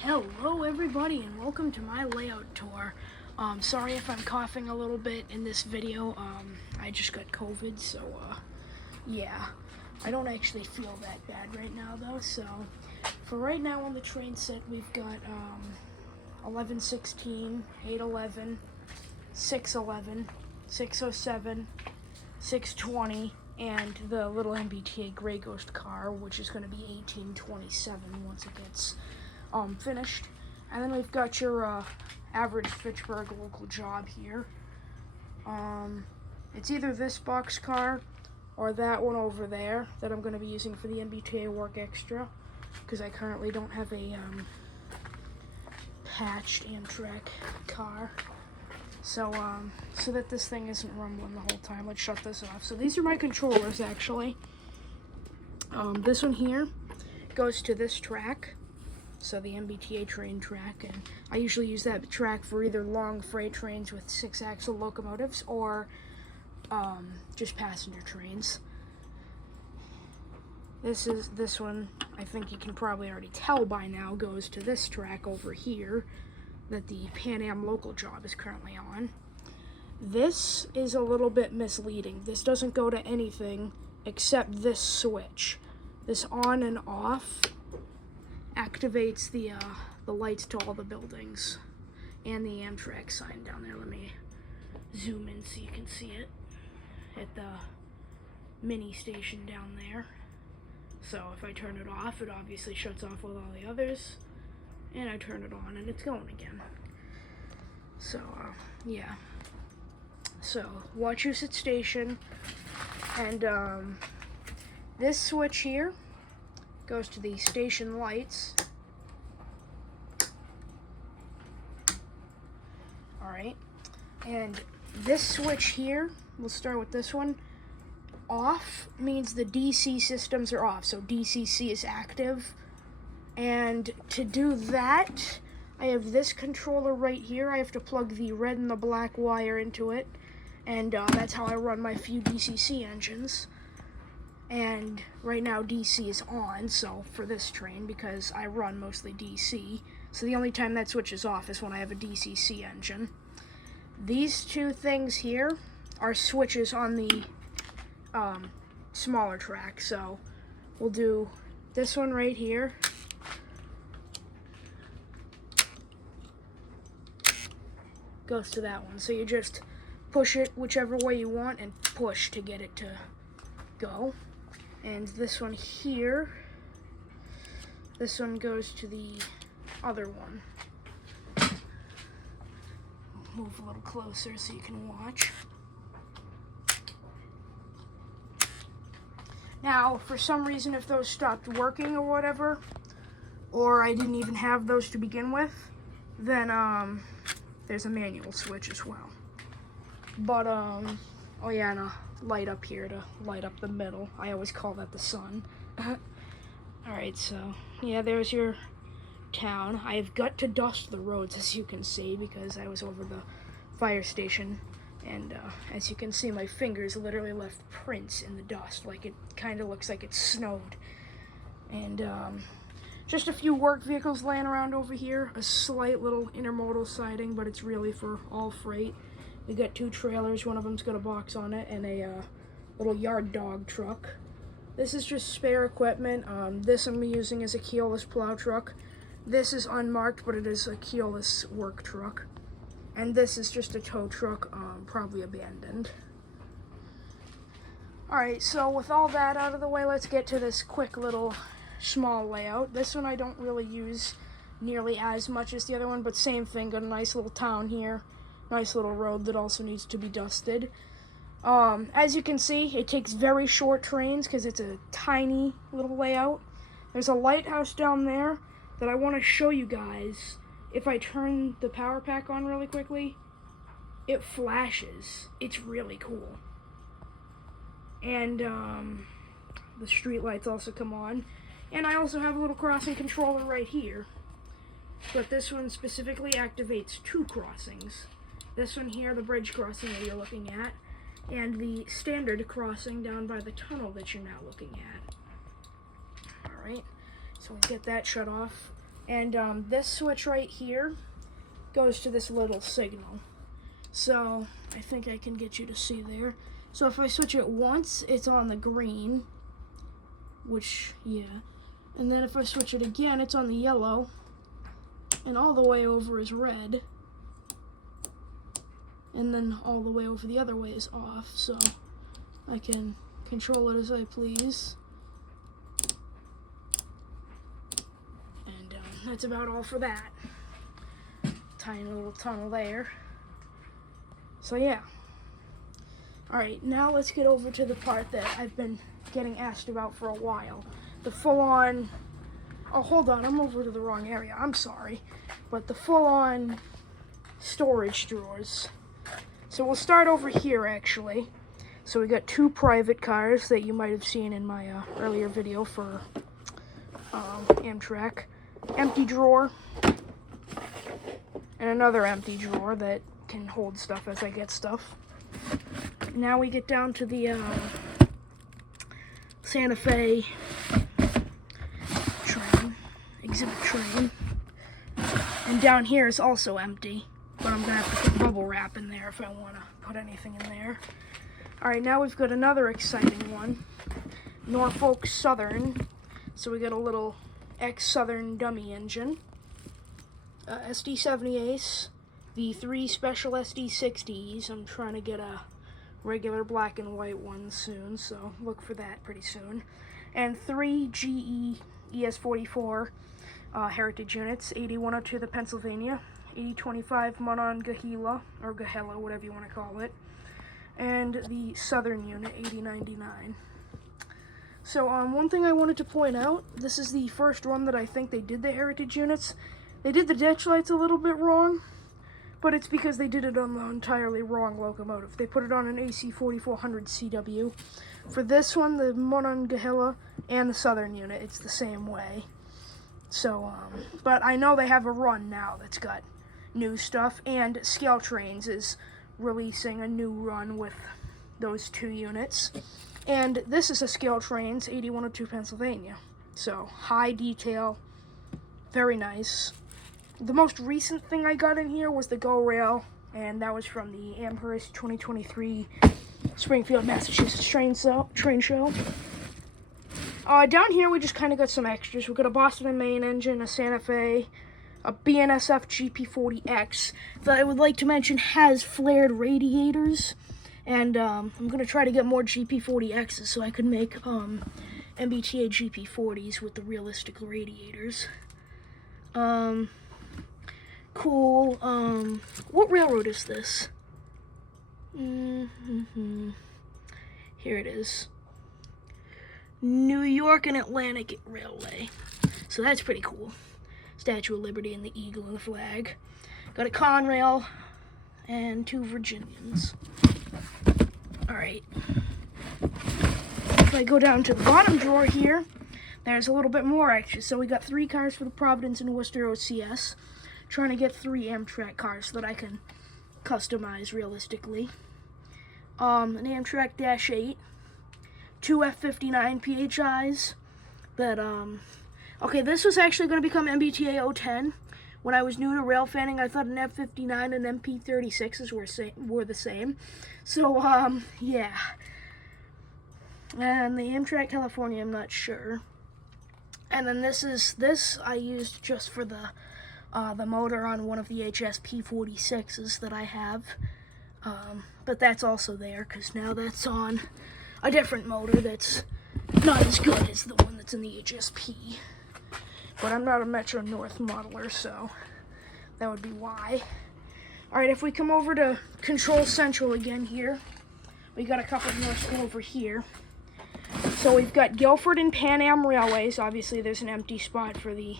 Hello everybody and welcome to my layout tour. Sorry if I'm coughing a little bit in this video. I just got COVID, so yeah. I don't actually feel that bad right now though, so for right now on the train set we've got 1116, 811, 611, 607, 620, and the little MBTA Gray Ghost car, which is going to be 1827 once it gets finished. And then we've got your average Fitchburg local job here. It's either this box car or that one over there that I'm going to be using for the MBTA Work Extra, because I currently don't have a patched Amtrak car. So that this thing isn't rumbling the whole time, let's shut this off. So these are my controllers, actually. This one here goes to this track, so the MBTA train track, and I usually use that track for either long freight trains with 6-axle locomotives or just passenger trains. This one, I think you can probably already tell by now, goes to this track over here that the Pan Am local job is currently on. This is a little bit misleading. This doesn't go to anything except this switch. This on and off activates the lights to all the buildings and the Amtrak sign down there. Let me zoom in so you can see it at the mini station down there. So if I turn it off, it obviously shuts off with all the others, and I turn it on and it's going again. So yeah, so Wachusett Station, and this switch here goes to the station lights. Alright, and this switch here, we'll start with this one. Off means the DC systems are off, so DCC is active. And to do that, I have this controller right here. I have to plug the red and the black wire into it, and that's how I run my few DCC engines. And right now DC is on, so for this train, because I run mostly DC, so the only time that switch is off is when I have a DCC engine. These two things here are switches on the smaller track, so we'll do this one right here. Goes to that one, so you just push it whichever way you want and push to get it to go. And this one here, this one goes to the other one. Move a little closer so you can watch. Now, for some reason, if those stopped working or whatever, or I didn't even have those to begin with, then there's a manual switch as well. But oh yeah, and a light up here to light up the middle. I always call that the sun. Alright, so yeah, there's your town. I have got to dust the roads, as you can see, because I was over the fire station, and as you can see, my fingers literally left prints in the dust, like it kind of looks like it snowed. And just a few work vehicles laying around over here, a slight little intermodal siding, but it's really for all freight. We got 2 trailers, one of them's got a box on it, and a little yard dog truck. This is just spare equipment. This I'm using as a keyless plow truck. This is unmarked, but it is a keyless work truck. And this is just a tow truck, probably abandoned. Alright, so with all that out of the way, let's get to this quick little small layout. This one I don't really use nearly as much as the other one, but same thing, got a nice little town here. Nice little road that also needs to be dusted. As you can see, it takes very short trains because it's a tiny little layout. There's a lighthouse down there that I want to show you guys. If I turn the power pack on really quickly, it flashes. It's really cool. And the street lights also come on. And I also have a little crossing controller right here. But this one specifically activates 2 crossings. This one here, the bridge crossing that you're looking at, and the standard crossing down by the tunnel that you're now looking at. Alright, so we'll get that shut off. And this switch right here goes to this little signal. So I think I can get you to see there. So if I switch it once, it's on the green, which, yeah. And then if I switch it again, it's on the yellow, and all the way over is red. And then all the way over the other way is off, so I can control it as I please. And that's about all for that. Tiny little tunnel there. So yeah. Alright, now let's get over to the part that I've been getting asked about for a while. The full-on... Oh, hold on, I'm over to the wrong area. I'm sorry. But the full-on storage drawers. So we'll start over here, actually. So we got 2 private cars that you might have seen in my earlier video for Amtrak. Empty drawer. And another empty drawer that can hold stuff as I get stuff. Now we get down to the Santa Fe train, exhibit train. And down here is also empty, but I'm going to have to put bubble wrap in there if I want to put anything in there. Alright, now we've got another exciting one, Norfolk Southern. So we got a little ex-Southern dummy engine, SD70 the 3 special SD60s. I'm trying to get a regular black and white one soon, so look for that pretty soon. And 3 GE ES44 heritage units, 8102 the Pennsylvania, 8025 Monongahela, or Gahela, whatever you want to call it, and the Southern unit, 8099. So one thing I wanted to point out, this is the first run that I think they did the heritage units. They did the ditch lights a little bit wrong, but it's because they did it on the entirely wrong locomotive. They put it on an AC 4400 CW. For this one, the Monongahela and the Southern unit, it's the same way. So, but I know they have a run now that's got new stuff, and Scale Trains is releasing a new run with those 2 units. And this is a Scale Trains, 8102 Pennsylvania. So, high detail, very nice. The most recent thing I got in here was the Go Rail, and that was from the Amherst 2023 Springfield, Massachusetts train show. Down here we just kind of got some extras. We've got a Boston and Maine engine, a Santa Fe, a BNSF GP40X that I would like to mention has flared radiators, and I'm going to try to get more GP40Xs so I can make MBTA GP40s with the realistic radiators. Cool. What railroad is this? Here it is. New York and Atlantic Railway. So that's pretty cool. Statue of Liberty and the eagle and the flag. Got a Conrail and 2 Virginians. Alright. If I go down to the bottom drawer here, there's a little bit more extra. So we got 3 cars for the Providence and Worcester OCS. Trying to get 3 Amtrak cars so that I can customize realistically. An Amtrak Dash 8, 2 F59 PHIs that, okay, this was actually going to become MBTA 010. When I was new to rail fanning, I thought an F59 and MP36s were the same. So, yeah. And the Amtrak California, I'm not sure. And then this I used just for the motor on one of the HSP46s that I have. But that's also there, because now that's on a different motor that's not as good as the one that's in the HSP. But I'm not a Metro North modeler, so that would be why. Alright, if we come over to Control Central again here, we got a couple more over here. So we've got Guilford and Pan Am Railways. Obviously, there's an empty spot for the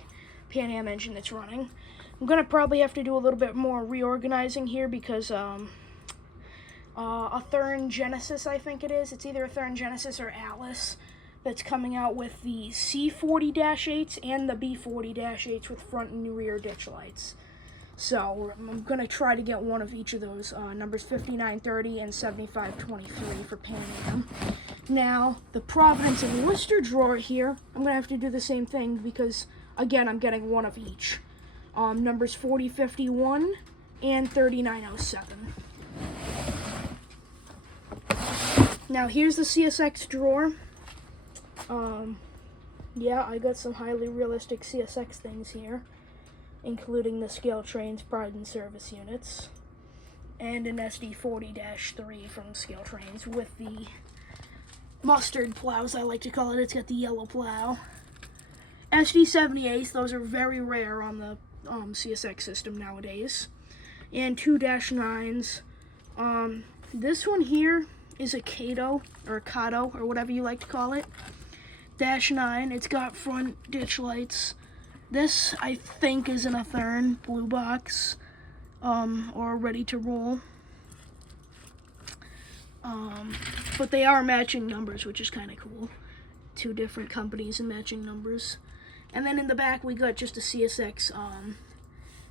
Pan Am engine that's running. I'm going to probably have to do a little bit more reorganizing here because a Thurn Genesis, I think it is. It's either a Thurn Genesis or Atlas that's coming out with the C40-8s and the B40-8s with front and rear ditch lights. So I'm going to try to get one of each of those, numbers 5930 and 7523 for Pan Am. Now, the Providence and Worcester drawer here, I'm going to have to do the same thing because again, I'm getting one of each. Numbers 4051 and 3907. Now here's the CSX drawer. Yeah, I got some highly realistic CSX things here, including the Scale Trains Pride and Service units, and an SD40-3 from Scale Trains with the mustard plows, I like to call it. It's got the yellow plow. SD78s, those are very rare on the CSX system nowadays. And 2-9s. This one here is a Kato, or a Kato, or whatever you like to call it. -9, it's got front ditch lights. This, I think, is an Athern blue box, or ready to roll. But they are matching numbers, which is kind of cool. 2 different companies and matching numbers. And then in the back, we got just a CSX,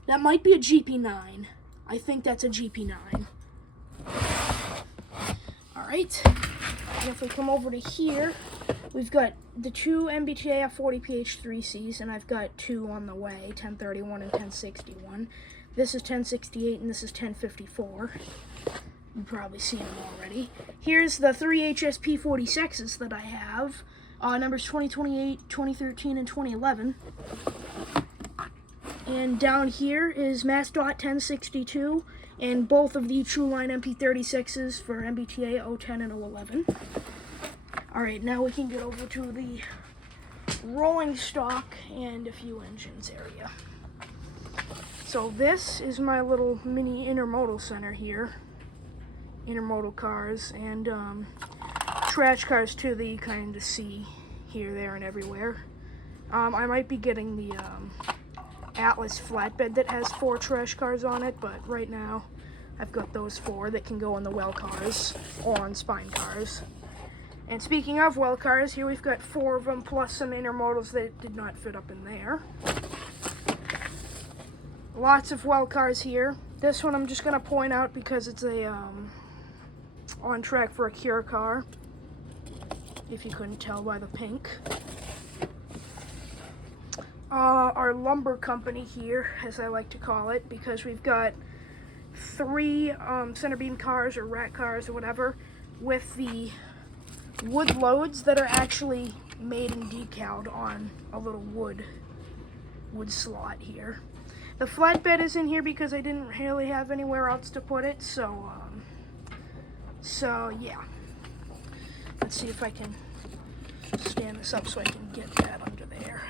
that might be a GP9. I think that's a GP9. Alright, and if we come over to here, we've got the 2 MBTA F40 PH3Cs, and I've got 2 on the way, 1031 and 1061. This is 1068 and this is 1054. You've probably seen them already. Here's the 3 HSP46s that I have, numbers 2028, 2013, and 2011. And down here is MassDOT 1062, and both of the Trueline MP36s for MBTA 010 and 011. Alright, now we can get over to the rolling stock and a few engines area. So this is my little mini intermodal center here. Intermodal cars and trash cars too that you kind of see here, there, and everywhere. I might be getting the Atlas flatbed that has 4 trash cars on it, but right now I've got those 4 that can go on the well cars or on spine cars. And speaking of well cars, here we've got 4 of them plus some intermodals that did not fit up in there. Lots of well cars here. This one I'm just going to point out because it's a on track for a cure car, if you couldn't tell by the pink. Our lumber company here, as I like to call it, because we've got 3 center beam cars or rack cars or whatever with the wood loads that are actually made and decaled on a little wood slot here. The flatbed is in here because I didn't really have anywhere else to put it, so yeah. Let's see if I can stand this up so I can get that under there.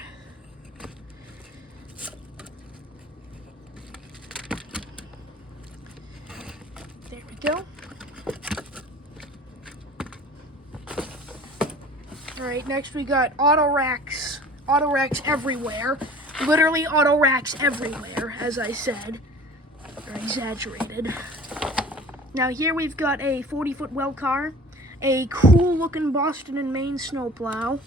There we go. Alright, next we got auto racks. Auto racks everywhere. Literally auto racks everywhere, as I said. Or exaggerated. Now here we've got a 40-foot well car, a cool looking Boston and Maine snowplow,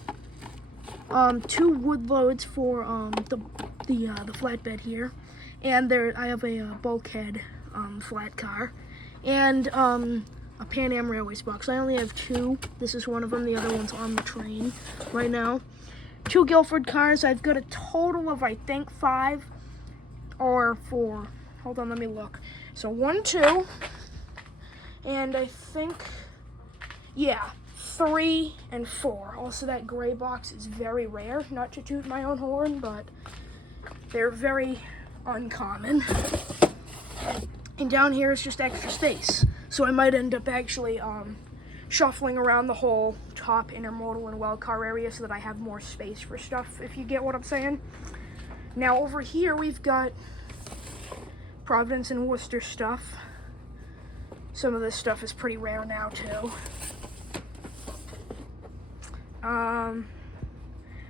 2 wood loads for the flatbed here, and there I have a bulkhead flat car, and a Pan Am Railways box. I only have 2. This is one of them. The other one's on the train right now. 2 Guilford cars. I've got a total of, I think, 5 or 4. Hold on, let me look. So 1, 2, and I think, yeah, 3 and 4. Also, that gray box is very rare. Not to toot my own horn, but they're very uncommon. And down here is just extra space. So I might end up actually shuffling around the whole top intermodal and well car area so that I have more space for stuff, if you get what I'm saying. Now over here we've got Providence and Worcester stuff. Some of this stuff is pretty rare now too.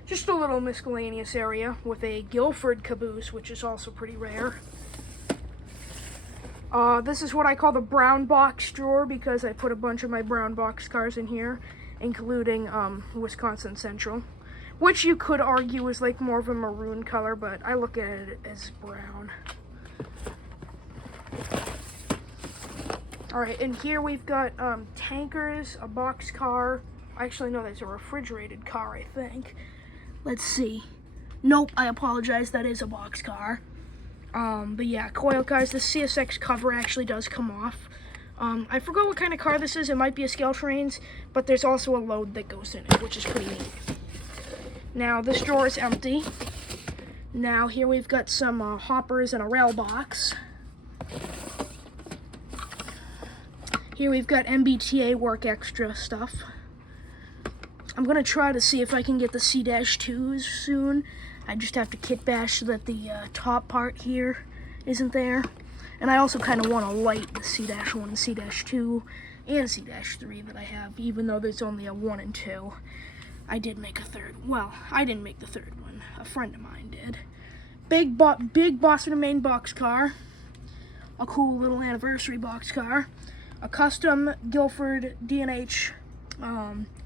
Just a little miscellaneous area with a Guilford caboose, which is also pretty rare. This is what I call the brown box drawer because I put a bunch of my brown box cars in here, including Wisconsin Central, which you could argue is like more of a maroon color, but I look at it as brown. Alright, and here we've got tankers, a box car. Actually, no, that's a refrigerated car, I think. Let's see. Nope, I apologize, that is a boxcar. But yeah, coil cars, the CSX cover actually does come off. I forgot what kind of car this is. It might be a scale trains, but there's also a load that goes in it, which is pretty neat. Now, this drawer is empty. Now, here we've got some hoppers and a rail box. Here we've got MBTA work extra stuff. I'm going to try to see if I can get the C-2s soon. I just have to kit bash so that the top part here isn't there. And I also kind of want to light the C-1, C-2, and C-3 that I have, even though there's only a 1 and 2. I did make a third. Well, I didn't make the third one. A friend of mine did. Big Boston and Maine boxcar. A cool little anniversary boxcar. A custom Guilford D&H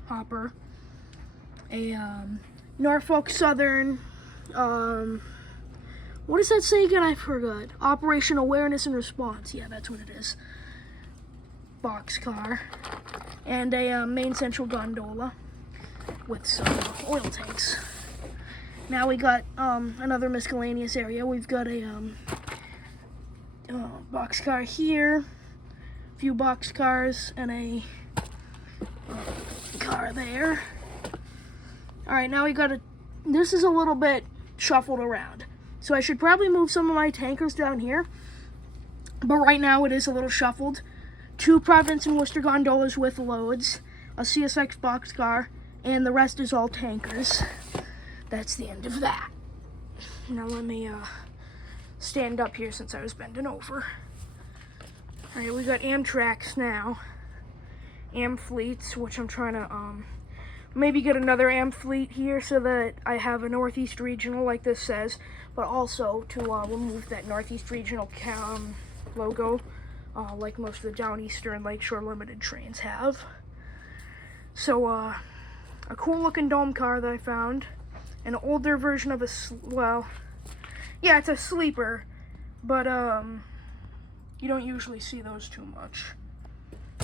hopper. A Norfolk Southern, what does that say again? I forgot. Operation Awareness and Response. Yeah, that's what it is. Boxcar. And a Main Central gondola with some oil tanks. Now we got another miscellaneous area. We've got a boxcar here, a few boxcars, and a car there. Alright, now we got this is a little bit shuffled around. So I should probably move some of my tankers down here. But right now it is a little shuffled. 2 Providence and Worcester gondolas with loads, a CSX boxcar, and the rest is all tankers. That's the end of that. Now let me stand up here since I was bending over. Alright, we got Amtraks now. Am fleets, which I'm trying to maybe get another Am fleet here so that I have a Northeast Regional like this says, but also to remove that Northeast Regional logo like most of the Downeaster and Lakeshore Limited trains have. So a cool looking dome car that I found, an older version of well, yeah, it's a sleeper, but you don't usually see those too much.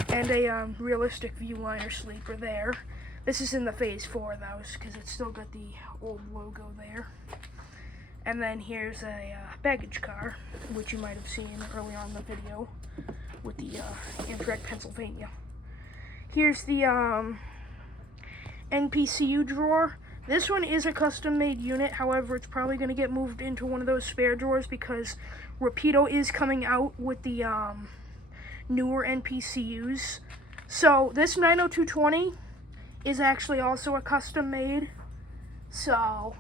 And a realistic viewliner sleeper there. This is in the Phase 4 of those because it's still got the old logo there. And then here's a baggage car, which you might have seen earlier on in the video with the Amtrak Pennsylvania. Here's the NPCU drawer. This one is a custom-made unit, however, it's probably going to get moved into one of those spare drawers because Rapido is coming out with the newer NPCUs. So this 90220 is actually also a custom-made. So,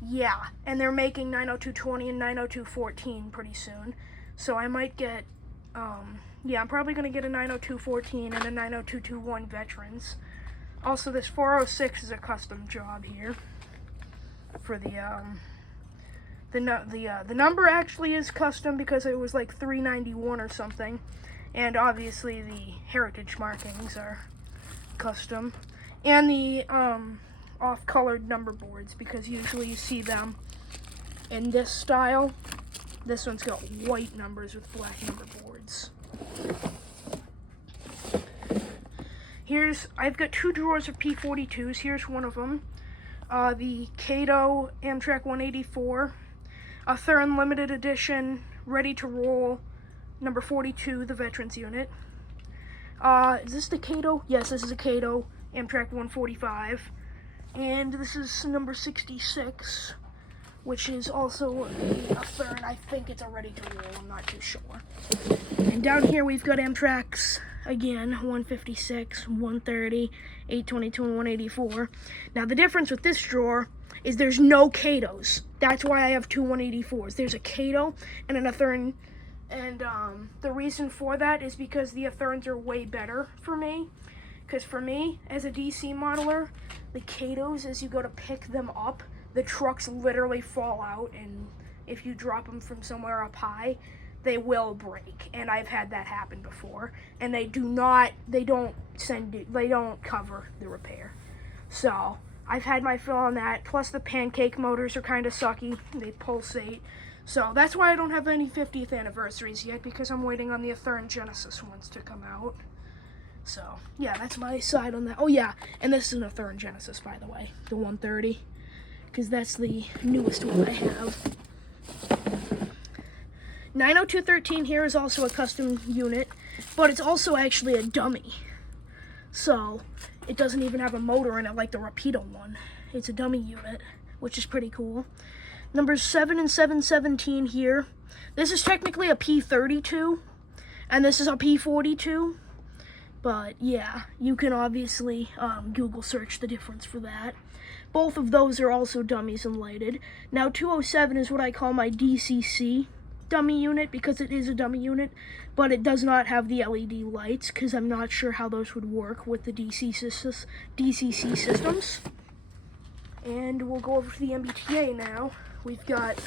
yeah. And they're making 90220 and 90214 pretty soon. So I might get, yeah, I'm probably going to get a 90214 and a 90221 Veterans. Also, this 406 is a custom job here for the number actually is custom because it was like 391 or something, and obviously the heritage markings are custom, and the off-colored number boards because usually you see them in this style. This one's got white numbers with black number boards. I've got 2 drawers of P42s. Here's one of them. The Cato Amtrak 184. A Thurin limited edition, ready to roll, number 42, the Veterans unit. Is this the Cato? Yes, this is a Cato Amtrak 145. And this is number 66, which is also a Thurin. I think it's a ready to roll. I'm not too sure. And down here we've got Amtraks. Again, 156, 130, 822, and 184. Now, the difference with this drawer is there's no Catos. That's why I have 2 184s. There's a Cato and an Thurin, and the reason for that is because the Thurins are way better for me. Because for me, as a DC modeler, the Catos, as you go to pick them up, the trucks literally fall out, and if you drop them from somewhere up high, they will break, and I've had that happen before, and they don't cover the repair. So I've had my fill on that, plus the pancake motors are kind of sucky, they pulsate. So that's why I don't have any 50th anniversaries yet, because I'm waiting on the Thurin Genesis ones to come out. So yeah, that's my side on that. Oh yeah, and this is an Thurin Genesis, by the way, the 130. because that's the newest one I have. 90213 here is also a custom unit, but it's also actually a dummy. So it doesn't even have a motor in it like the Rapido one. It's a dummy unit, which is pretty cool. Numbers 7 and 717 here. This is technically a P32, and this is a P42. But yeah, you can obviously Google search the difference for that. Both of those are also dummies and lighted. Now 207 is what I call my DCC dummy unit, because it is a dummy unit, but it does not have the LED lights, because I'm not sure how those would work with the DCC systems. And we'll go over to the MBTA now. We've got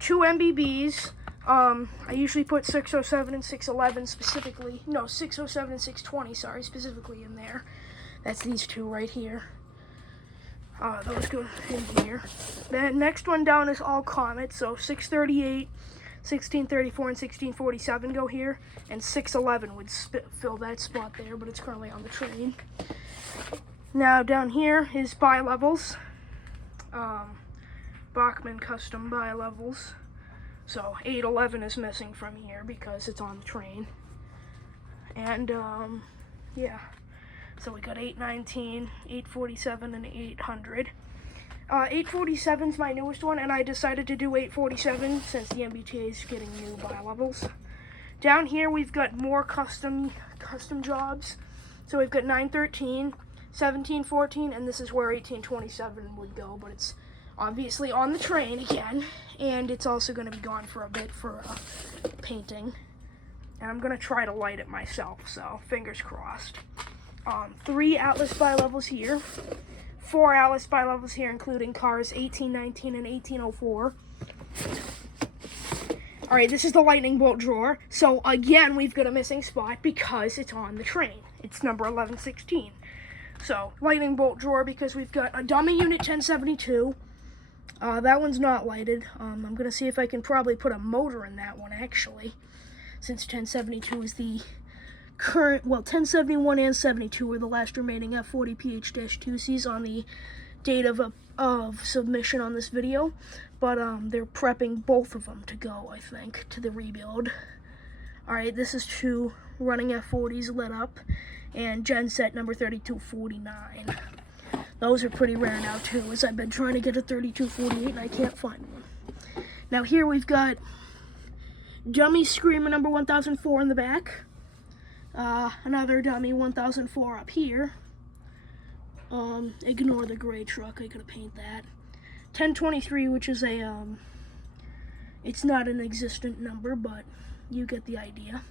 2 MBBs. I usually put 607 and 611 specifically. No, 607 and 620, sorry, specifically in there. That's these two right here. Those go in here. The next one down is all Comets, so 638, 1634, and 1647 go here, and 611 would fill that spot there, but it's currently on the train. Now down here is bi-levels, Bachmann custom bi-levels. So 811 is missing from here because it's on the train. And yeah, so we got 819, 847, and 800. 847 is my newest one, and I decided to do 847 since the MBTA is getting new bi-levels. Down here we've got more custom jobs. So we've got 913, 1714, and this is where 1827 would go, but it's obviously on the train again, and it's also going to be gone for a bit for painting. And I'm going to try to light it myself, so fingers crossed. 3 Atlas bi-levels here. 4 Atlas bi-levels here, including cars 1819 and 1804. Alright, this is the lightning bolt drawer. So again, we've got a missing spot because it's on the train. It's number 1116. So, lightning bolt drawer because we've got a dummy unit 1072. That one's not lighted. I'm going to see if I can probably put a motor in that one, actually, since 1072 is the current, well, 1071 and 72 are the last remaining F40 PH-2Cs on the date of submission on this video, but they're prepping both of them to go, I think, to the rebuild. Alright, this is 2 running F40s lit up, and genset number 3249. Those are pretty rare now too, as I've been trying to get a 3248 and I can't find one. Now here we've got dummy Screamer number 1004 in the back. Another dummy 1004 up here. Ignore the gray truck, I gotta paint that. 1023, which is a, it's not an existent number, but you get the idea.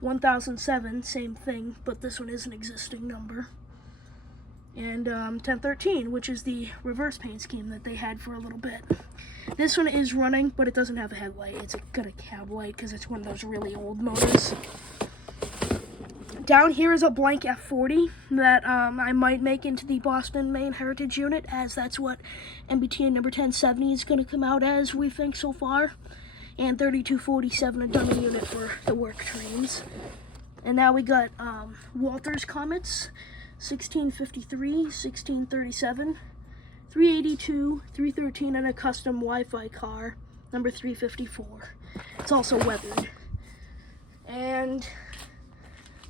1007, same thing, but this one is an existing number. And 1013, which is the reverse paint scheme that they had for a little bit. This one is running, but it doesn't have a headlight. It's got a cab light because it's one of those really old motors. Down here is a blank F40 that I might make into the Boston Maine Heritage unit, as that's what MBTA number 1070 is going to come out as, we think, so far. And 3247, a dummy unit for the work trains. And now we got Walters Comets, 1653, 1637, 382, 313, and a custom Wi-Fi car, number 354. It's also weathered. And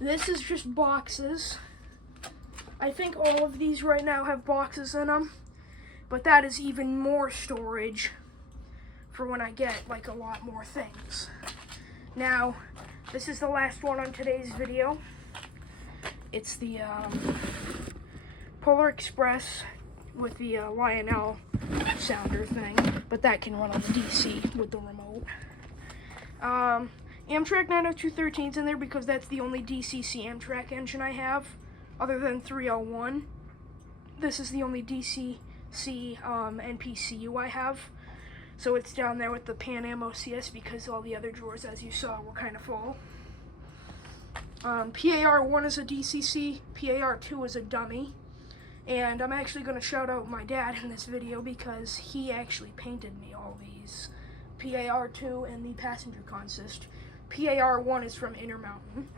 this is just boxes. I think all of these right now have boxes in them, but that is even more storage for when I get like a lot more things. Now, this is the last one on today's video. It's the Polar Express with the Lionel sounder thing, but that can run on the DC with the remote. Amtrak 90213's in there because that's the only DCC Amtrak engine I have, other than 301. This is the only DCC NPCU I have, so it's down there with the Pan Am OCS because all the other drawers, as you saw, were kind of full. PAR1 is a DCC, PAR2 is a dummy, and I'm actually going to shout out my dad in this video because he actually painted me all these. PAR2 and the passenger consist. PAR1 is from Intermountain.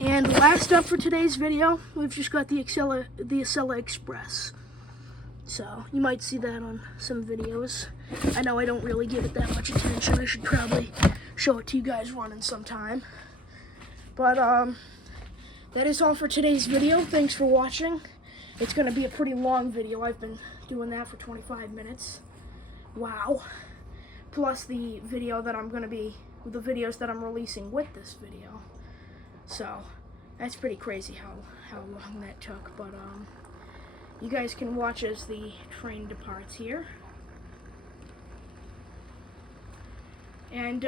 And last up for today's video, we've just got the Acela Express. So you might see that on some videos. I know I don't really give it that much attention. I should probably show it to you guys running sometime. But that is all for today's video. Thanks for watching. It's going to be a pretty long video. I've been doing that for 25 minutes. Wow. Plus the video that the videos that I'm releasing with this video. So that's pretty crazy how long that took. But you guys can watch as the train departs here. And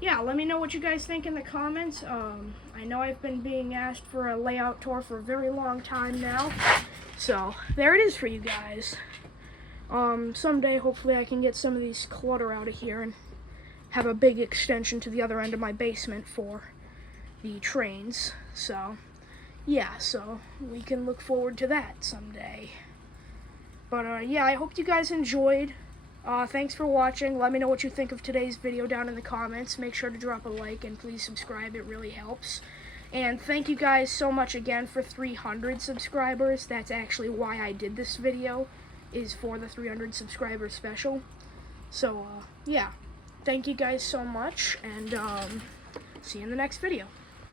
yeah, let me know what you guys think in the comments. I know I've been being asked for a layout tour for a very long time now. So there it is for you guys. Someday hopefully I can get some of these clutter out of here and have a big extension to the other end of my basement for the trains. So yeah, so we can look forward to that someday. But yeah, I hope you guys enjoyed. Thanks for watching. Let me know what you think of today's video down in the comments. Make sure to drop a like and please subscribe. It really helps. And thank you guys so much again for 300 subscribers. That's actually why I did this video, is for the 300 subscriber special. So yeah, thank you guys so much, and see you in the next video.